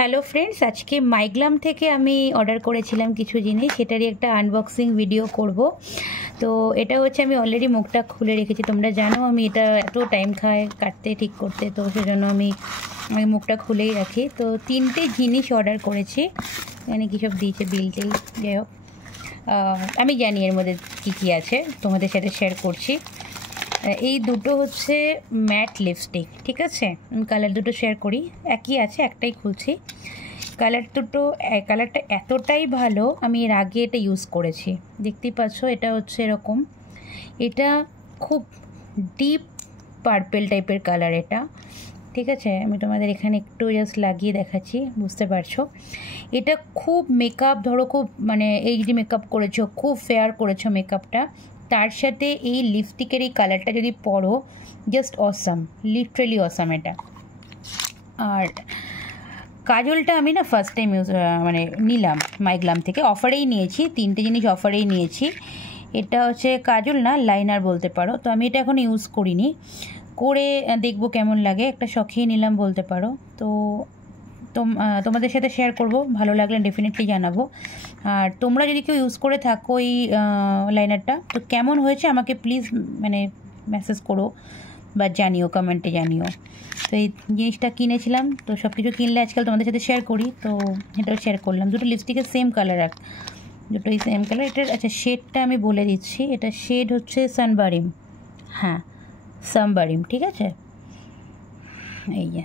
Hello friends, আজকে মাইগ্লাম থেকে আমি অর্ডার করেছিলাম কিছু জিনিস, সেটারই একটা আনবক্সিং ভিডিও করব। তো এটা হচ্ছে আমি অলরেডি মুখটা খুলে রেখেছি। তোমরা জানো আমি এটা এত টাইম খায় কাটতে ঠিক করতে, তো সেজন্য আমি মুখটা খুলেই রাখি। তো 3টে জিনিস অর্ডার করেছি, এখানে কী সব দিয়েছে বিল টিল, যাই হোক আমি জানি এর মধ্যে কী কী আছে, তোমাদের সাথে শেয়ার করছি। এই দুটো হচ্ছে ম্যাট লিপস্টিক, ঠিক আছে। কালার দুটো শেয়ার করি, একই আছে, একটাই খুলছি। কালারটা এতটাই ভালো, আমি এর আগে এটা ইউজ করেছি, দেখতেই পাচ্ছ। এটা হচ্ছে এরকম, এটা খুব ডিপ পার্পেল টাইপের কালার এটা, ঠিক আছে। আমি তোমাদের এখানে একটু জাস্ট লাগিয়ে দেখাচ্ছি, বুঝতে পারছো। এটা খুব মেকআপ, ধরো খুব মানে এইচডি মেকআপ করেছো, খুব ফেয়ার করেছো মেকআপটা, তার সাথে এই লিপস্টিকের এই কালারটা যদি পরো, জাস্ট অসাম, লিটারেলি অসাম এটা। আর কাজলটা আমি না ফার্স্ট টাইম নিলাম মাইগ্লাম থেকে, অফারেই নিয়েছি, 3টে জিনিস অফারেই নিয়েছি। এটা হচ্ছে কাজল না, লাইনার বলতে পারো। তো আমি এটা এখন ইউজ করিনি, করে দেখবো কেমন লাগে, একটা শখেই নিলাম বলতে পারো। তো তোমাদের সাথে শেয়ার করব, ভালো লাগলে ডেফিনেটলি জানাবো। আর তোমরা যদি কেউ ইউজ করে থাকো এই লাইনারটা, তো কেমন হয়েছে আমাকে প্লিজ মেসেজ করো বা জানিও, কমেন্টে জানিও। তো এই জিনিসটা কিনেছিলাম, তো সব কিছু কিনলে আজকাল তোমাদের সাথে শেয়ার করি, তো এটাও শেয়ার করলাম। দুটো লিপস্টিকের সেম কালার, দুটোই সেম কালার। এটার আচ্ছা শেডটা আমি বলে দিচ্ছি, এটা শেড হচ্ছে সানবারিম, হ্যাঁ সানবারিম, ঠিক আছে। এই যে